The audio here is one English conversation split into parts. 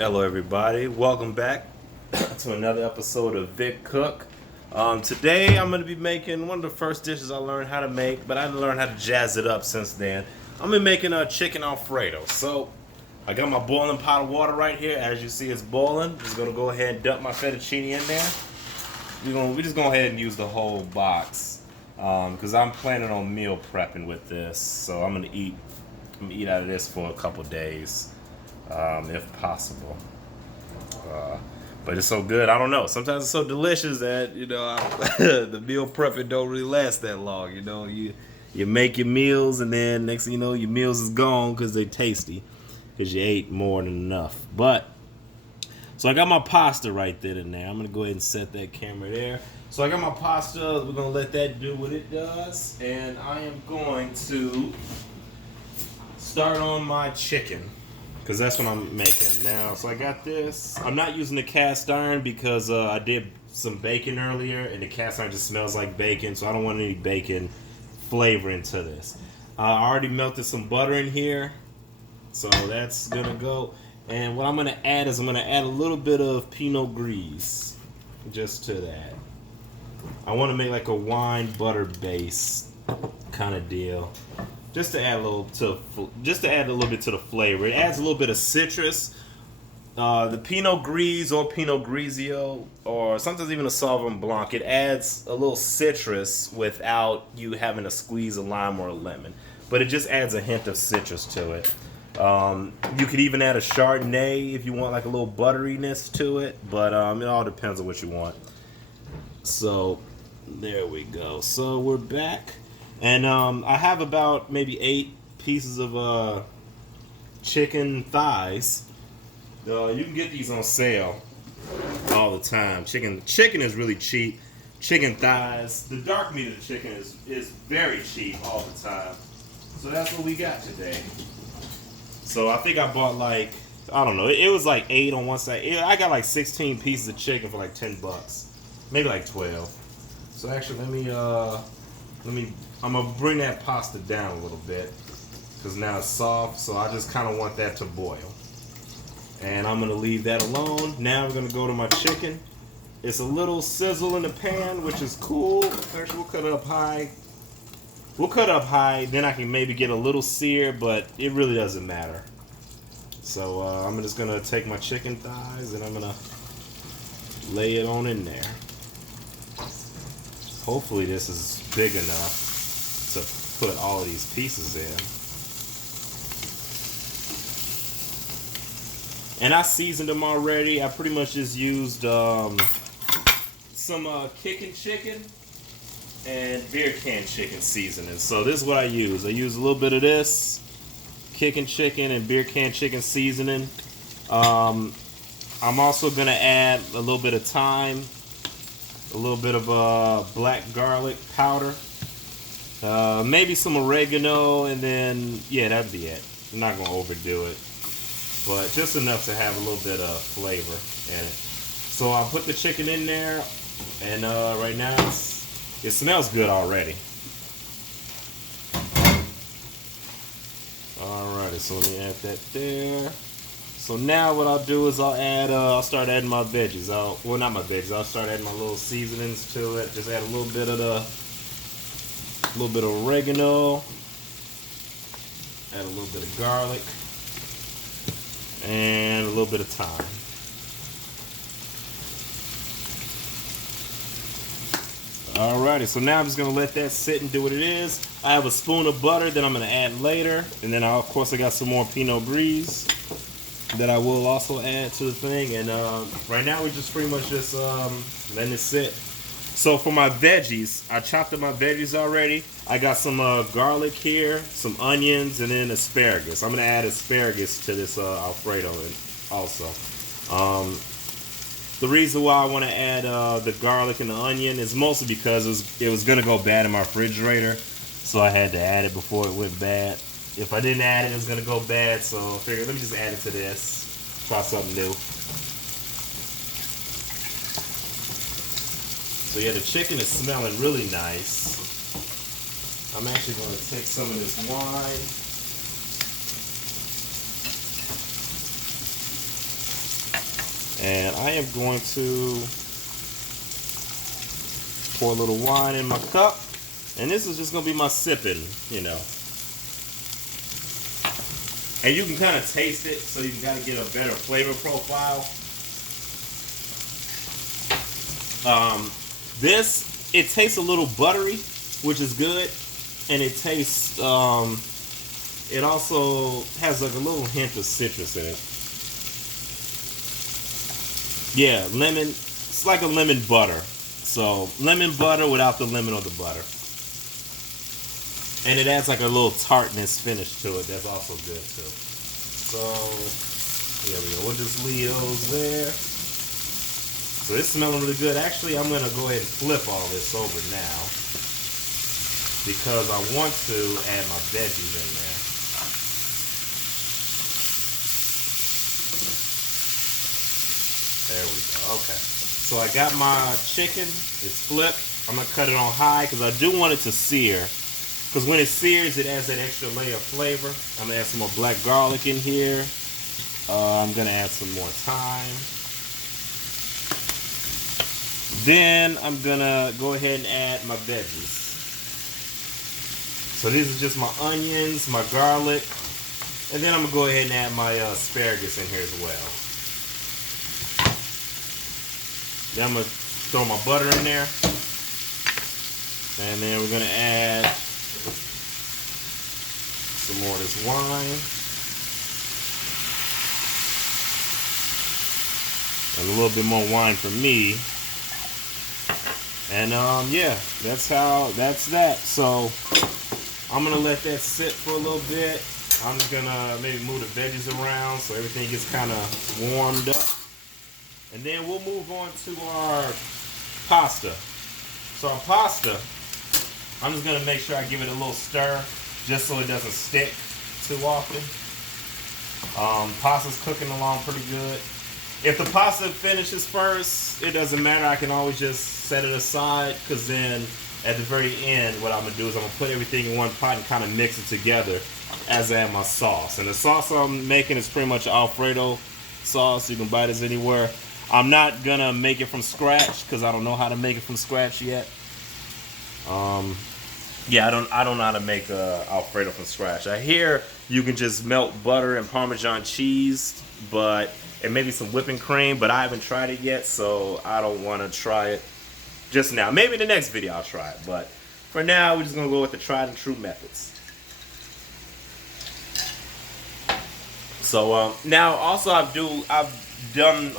Hello everybody, welcome back to another episode of VickCook. Today I'm going to be making one of the first dishes I learned how to make, but I didn't learn how to jazz it up since then. I'm going to be making a chicken alfredo. So I got my boiling pot of water right here. As you see, it's boiling. Just going to go ahead and dump my fettuccine in there. We're just going to go ahead and use the whole box because I'm planning on meal prepping with this. So I'm going to eat out of this for a couple days. If possible. But it's so good. I don't know. Sometimes it's so delicious that the meal prepping don't really last that long. You make your meals and then next thing you know your meals is gone because they're tasty because you ate more than enough. But so I got my pasta right there and there. I'm gonna go ahead and set that camera there. So I got my pasta. We're gonna let that do what it does, and I am going to start on my chicken. Because that's what I'm making now. So I got this. I'm not using the cast iron because I did some bacon earlier, and the cast iron just smells like bacon, so I don't want any bacon flavor into this. I already melted some butter in here, so that's gonna go. And what I'm gonna add is I'm gonna add a little bit of Pinot Gris, just to that. I want to make like a wine butter base kind of deal. Just to add a little bit to the flavor. It adds a little bit of citrus. The Pinot Gris or Pinot Grigio, or sometimes even a Sauvignon Blanc, it adds a little citrus without you having to squeeze a lime or a lemon. But it just adds a hint of citrus to it. You could even add a Chardonnay if you want like a little butteriness to it. But it all depends on what you want. So there we go. So we're back. And I have about maybe 8 pieces of chicken thighs. You can get these on sale all the time. Chicken is really cheap. Chicken thighs. The dark meat of the chicken is very cheap all the time. So that's what we got today. So I think I bought like, I don't know, it was like 8 on one side. I got like 16 pieces of chicken for like $10. Maybe like 12. So actually I'm gonna bring that pasta down a little bit because now it's soft, so I just kind of want that to boil. And I'm gonna leave that alone. Now I'm gonna go to my chicken. It's a little sizzle in the pan, which is cool. Actually, we'll cut it up high. Then I can maybe get a little sear, but it really doesn't matter. So I'm just gonna take my chicken thighs and I'm gonna lay it on in there. Hopefully this is big enough to put all of these pieces in. And I seasoned them already. I pretty much just used some kicking chicken and beer can chicken seasoning. So this is what I use. I use a little bit of this kicking chicken and beer can chicken seasoning. I'm also gonna add a little bit of thyme, a little bit of black garlic powder. Maybe some oregano, and then, yeah, that'd be it. I'm not going to overdo it, but just enough to have a little bit of flavor in it. So I'll put the chicken in there, and right now it smells good already. Alrighty, so let me add that there. So now what I'll do is I'll start adding my veggies. Not my veggies, I'll start adding my little seasonings to it. Just add a little bit of oregano, add a little bit of garlic, and a little bit of thyme. Alrighty, so now I'm just gonna let that sit and do what it is. I have a spoon of butter that I'm gonna add later, and then of course I got some more Pinot Gris that I will also add to the thing. And right now we're just pretty much just letting it sit. So for my veggies, I chopped up my veggies already. I got some garlic here, some onions, and then asparagus. I'm gonna add asparagus to this alfredo also. The reason why I want to add the garlic and the onion is mostly because it was gonna go bad in my refrigerator, so I had to add it before it went bad. If I didn't add it, it was gonna go bad. So I figured let me just add it to this. Try something new. So yeah, the chicken is smelling really nice. I'm actually going to take some of this wine And I am going to pour a little wine in my cup. And this is just going to be my sipping, you know. And you can kind of taste it, so you can kind of get a better flavor profile. It tastes a little buttery, which is good. And it tastes, it also has like a little hint of citrus in it. Yeah, lemon, it's like a lemon butter. So, lemon butter without the lemon or the butter. And it adds like a little tartness finish to it that's also good too. So, here we go. We'll just leave those there. So it's smelling really good. Actually, I'm going to go ahead and flip all this over now, because I want to add my veggies in there. There we go. Okay. So I got my chicken. It's flipped. I'm going to cut it on high because I do want it to sear. Because when it sears, it adds that extra layer of flavor. I'm going to add some more black garlic in here. I'm going to add some more thyme. Then I'm going to go ahead and add my veggies. So these are just my onions, my garlic. And then I'm going to go ahead and add my asparagus in here as well. Then I'm going to throw my butter in there. And then we're going to add some more of this wine. And a little bit more wine for me. And yeah, that's that. So I'm going to let that sit for a little bit. I'm just going to maybe move the veggies around so everything gets kind of warmed up. And then we'll move on to our pasta. So our pasta, I'm just going to make sure I give it a little stir just so it doesn't stick too often. Pasta's cooking along pretty good. If the pasta finishes first, it doesn't matter. I can always just set it aside, because then at the very end, what I'm going to do is I'm going to put everything in one pot and kind of mix it together as I add my sauce. And the sauce I'm making is pretty much alfredo sauce. You can buy this anywhere. I'm not going to make it from scratch because I don't know how to make it from scratch yet. Yeah, I don't know how to make alfredo from scratch. I hear you can just melt butter and Parmesan cheese, but and maybe some whipping cream, but I haven't tried it yet, so I don't want to try it just now. Maybe in the next video I'll try it, but for now we're just gonna go with the tried and true methods. So now also I've done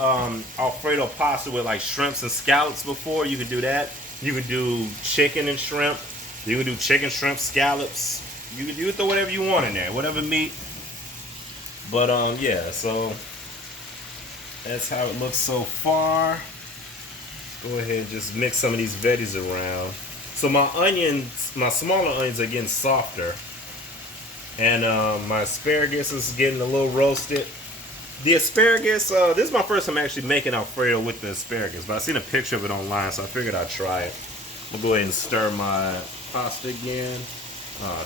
alfredo pasta with like shrimps and scallops before. You can do that. You can do chicken and shrimp. You can do chicken, shrimp, scallops. You can throw whatever you want in there, whatever meat. But yeah, so that's how it looks so far. Go ahead and just mix some of these veggies around. So my onions, my smaller onions are getting softer. And my asparagus is getting a little roasted. The asparagus, this is my first time actually making Alfredo with the asparagus, but I seen a picture of it online, so I figured I'd try it. I'll go ahead and stir my pasta again.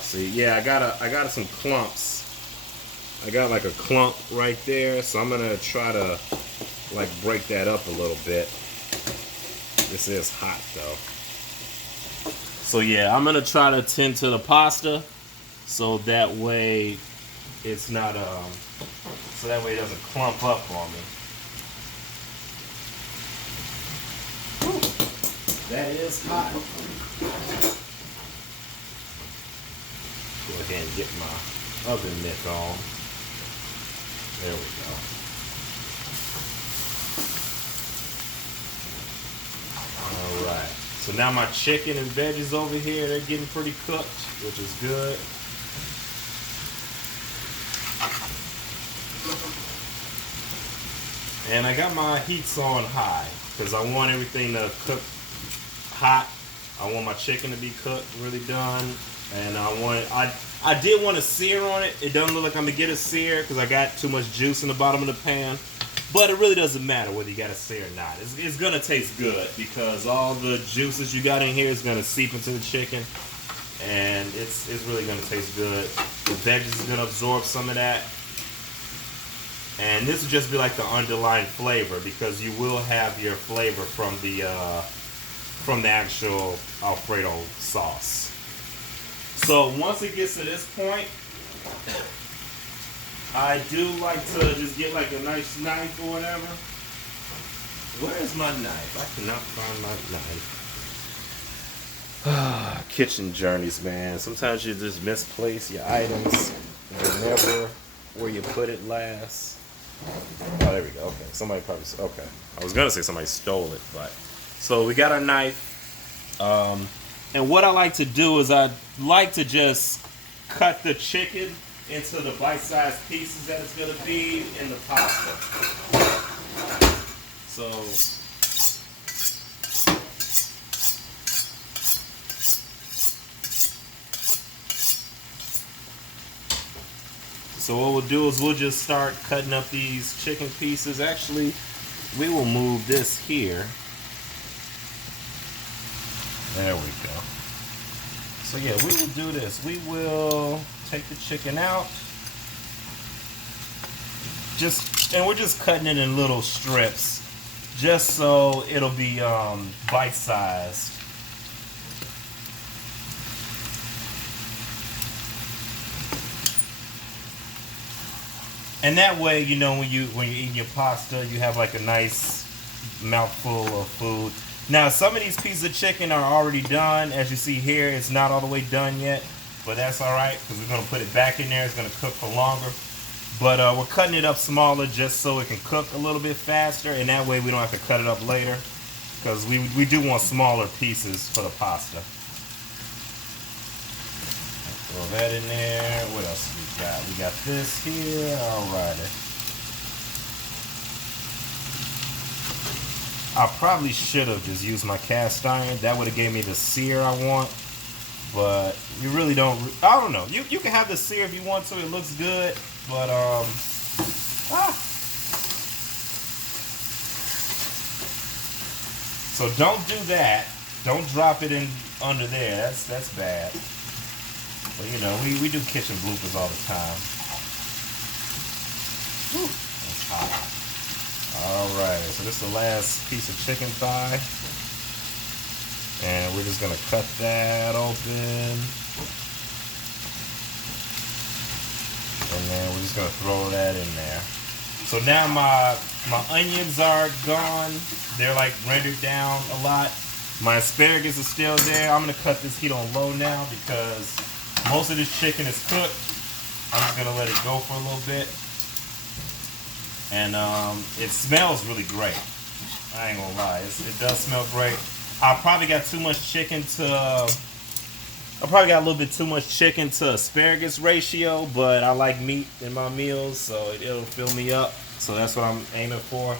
See, yeah, I got some clumps. I got like a clump right there, so I'm gonna try to like break that up a little bit. This is hot though. So yeah, I'm gonna try to tend to the pasta so that way it's not so that way it doesn't clump up on me. Whew, that is hot. Go ahead and get my oven mitt on. There we go. Alright. So now my chicken and veggies over here, they're getting pretty cooked, which is good. And I got my heats on high because I want everything to cook hot. I want my chicken to be cooked, really done. And I did want a sear on it. It doesn't look like I'm gonna get a sear because I got too much juice in the bottom of the pan. But it really doesn't matter whether you got a sear or not. It's gonna taste good because all the juices you got in here is gonna seep into the chicken, and it's really gonna taste good. The veggies is gonna absorb some of that. And this will just be like the underlying flavor, because you will have your flavor from the actual Alfredo sauce. So once it gets to this point, I do like to just get like a nice knife or whatever. Where is my knife? I cannot find my knife. Kitchen journeys, man. Sometimes you just misplace your items. You're never where you put it last. Oh, there we go. Okay, somebody probably. Okay, I was gonna say somebody stole it, but so we got our knife. And what I like to do is I like to just cut the chicken into the bite-sized pieces that it's gonna be in the pasta. So what we'll do is we'll just start cutting up these chicken pieces. Actually, we will move this here. There we go. So yeah, we will do this. We will take the chicken out. And we're just cutting it in little strips, just so it'll be bite-sized. And that way, you know, when you're eating your pasta, you have like a nice mouthful of food. Now, some of these pieces of chicken are already done. As you see here, it's not all the way done yet, but that's all right, because we're gonna put it back in there. It's gonna cook for longer. But we're cutting it up smaller just so it can cook a little bit faster, and that way we don't have to cut it up later, because we do want smaller pieces for the pasta. Throw that in there. What else we got? We got this here. Alrighty. I probably should have just used my cast iron. That would have gave me the sear I want. But you really don't. I don't know. You can have the sear if you want to. It looks good. But So don't do that. Don't drop it in under there. That's bad. But you know, we do kitchen bloopers all the time. Whew, that's hot. Alright, so this is the last piece of chicken thigh. And we're just gonna cut that open. And then we're just gonna throw that in there. So now my onions are gone. They're like rendered down a lot. My asparagus is still there. I'm gonna cut this heat on low now because most of this chicken is cooked. I'm just gonna let it go for a little bit. And it smells really great. I ain't gonna lie, it does smell great. I probably got too much chicken to, I probably got a little bit too much chicken to asparagus ratio, but I like meat in my meals, so it'll fill me up. So that's what I'm aiming for.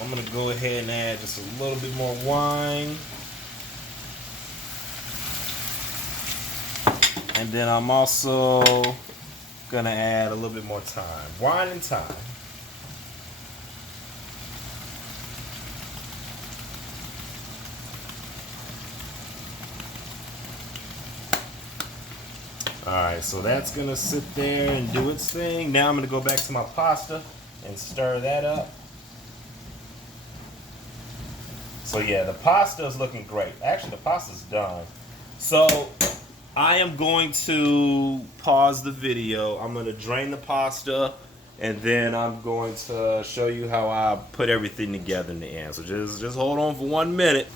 I'm gonna go ahead and add just a little bit more wine. And then I'm also gonna add a little bit more thyme. Wine and thyme. Alright, so that's gonna sit there and do its thing. Now I'm gonna go back to my pasta and stir that up. So yeah, the pasta is looking great. Actually, the pasta's done. So I am going to pause the video. I'm going to drain the pasta, and then I'm going to show you how I put everything together in the end. So just hold on for 1 minute.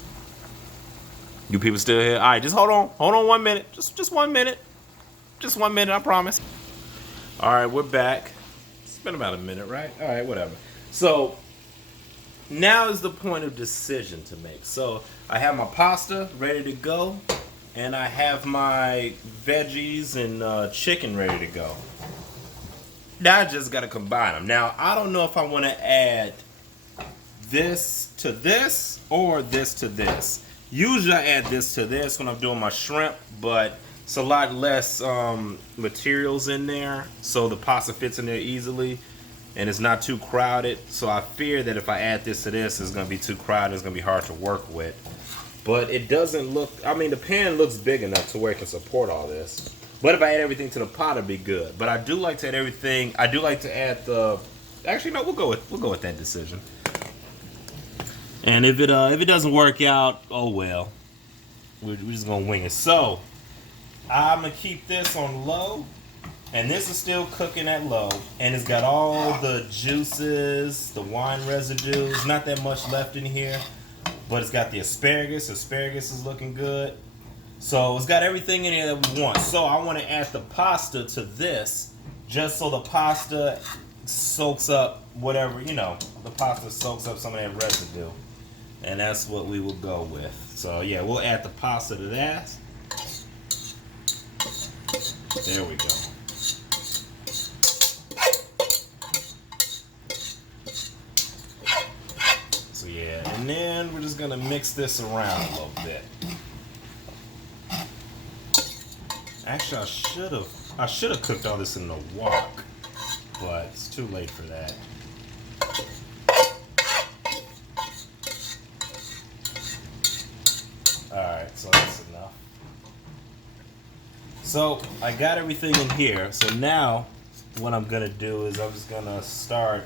You people still here? All right, just hold on. Hold on 1 minute. Just 1 minute. Just 1 minute, I promise. All right, we're back. It's been about a minute, right? All right, whatever. So now is the point of decision to make. So I have my pasta ready to go. And I have my veggies and chicken ready to go. Now I just got to combine them. Now, I don't know if I want to add this to this or this to this. Usually I add this to this when I'm doing my shrimp, but it's a lot less materials in there, so the pasta fits in there easily, and it's not too crowded. So I fear that if I add this to this, it's going to be too crowded. It's going to be hard to work with. But it doesn't look, I mean, the pan looks big enough to where it can support all this. But if I add everything to the pot, it'd be good. But I do like to add everything. I do like to add the. Actually, no, we'll go with that decision. And if it doesn't work out, oh well. We're just gonna wing it. So I'm gonna keep this on low, and this is still cooking at low, and it's got all the juices, the wine residues. Not that much left in here, but it's got the asparagus. Asparagus is looking good. So it's got everything in here that we want. So I want to add the pasta to this, just so the pasta soaks up whatever, the pasta soaks up some of that residue. And that's what we will go with. So yeah, we'll add the pasta to that. There we go. So yeah, and then we're just gonna mix this around a little bit. Actually, I should have cooked all this in the wok, but it's too late for that. Alright, so that's enough. So I got everything in here. So now what I'm gonna do is I'm just gonna start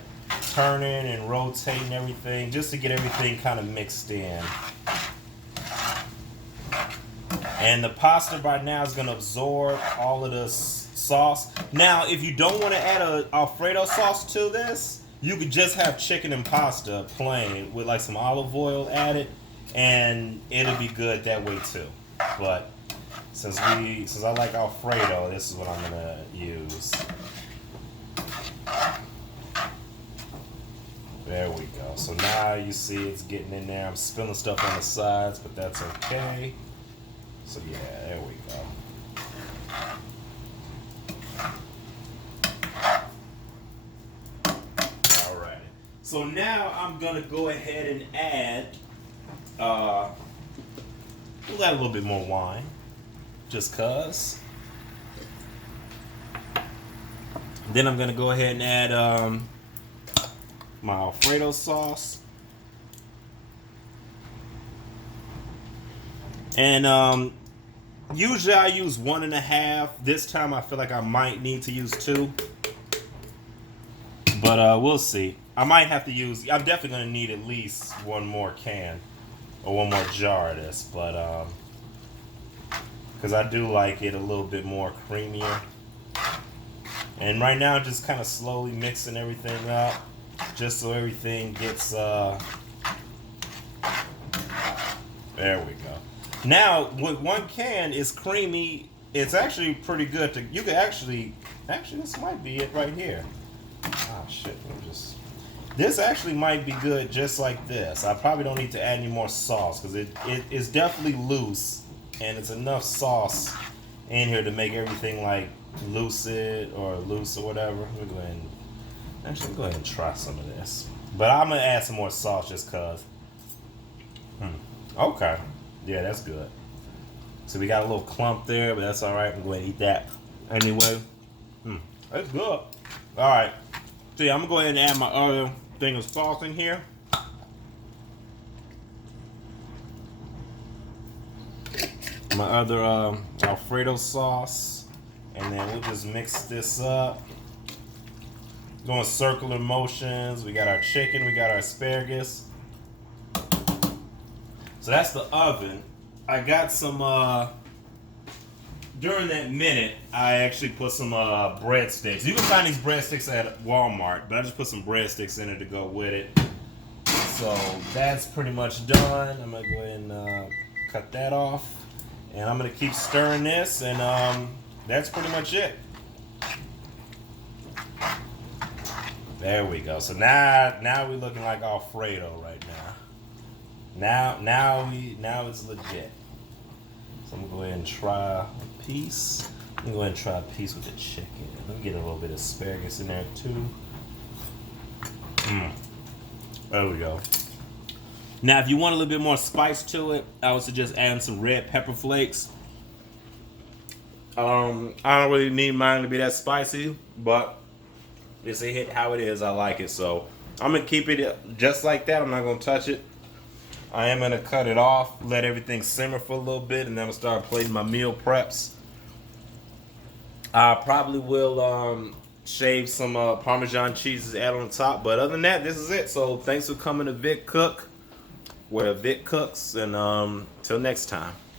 turning and rotating everything just to get everything kind of mixed in. And the pasta by now is gonna absorb all of the sauce. Now, if you don't want to add a alfredo sauce to this, you could just have chicken and pasta plain with like some olive oil added, and it'll be good that way too. But since I like alfredo, this is what I'm gonna use. There we go. So now you see it's getting in there. I'm spilling stuff on the sides, but that's okay. So yeah, there we go. Alright. So now I'm gonna go ahead and add we'll add a little bit more wine. Just cause. Then I'm gonna go ahead and add my alfredo sauce. And usually I use 1.5. This time I feel like I might need to use 2. But we'll see. I might have to use, I'm definitely going to need at least one more can or one more jar of this. But because I do like it a little bit more creamier. And right now I'm just kind of slowly mixing everything up just so everything gets, there we go. Now, with 1 can, it's creamy. It's actually pretty good. You could actually, this might be it right here. Oh shit! This actually might be good just like this. I probably don't need to add any more sauce because it is definitely loose, and it's enough sauce in here to make everything like lucid or loose or whatever. Let me go ahead and go ahead and try some of this. But I'm gonna add some more sauce just cause. Okay. Yeah, that's good. So we got a little clump there, but that's all right. I'm going to eat that anyway. That's good. All right. So yeah, I'm going to go ahead and add my other thing of sauce in here. My other Alfredo sauce. And then we'll just mix this up. Doing circular motions. We got our chicken. We got our asparagus. So that's the oven. I got some, during that minute, I actually put some breadsticks. You can find these breadsticks at Walmart, but I just put some breadsticks in it to go with it. So that's pretty much done. I'm going to go ahead and cut that off. And I'm going to keep stirring this, and that's pretty much it. There we go. So now we're looking like Alfredo right now. Now it's legit. So I'm gonna go ahead and try a piece. I'm gonna go ahead and try a piece with the chicken. Let me get a little bit of asparagus in there too. There we go. Now, if you want a little bit more spice to it, I would suggest adding some red pepper flakes. I don't really need mine to be that spicy, but it's a hit how it is. I like it, so I'm gonna keep it just like that. I'm not gonna touch it. I am gonna cut it off, let everything simmer for a little bit, and then I'm gonna start plating my meal preps. I probably will shave some Parmesan cheeses, add on top. But other than that, this is it. So thanks for coming to Vic Cook, where Vic cooks, and till next time.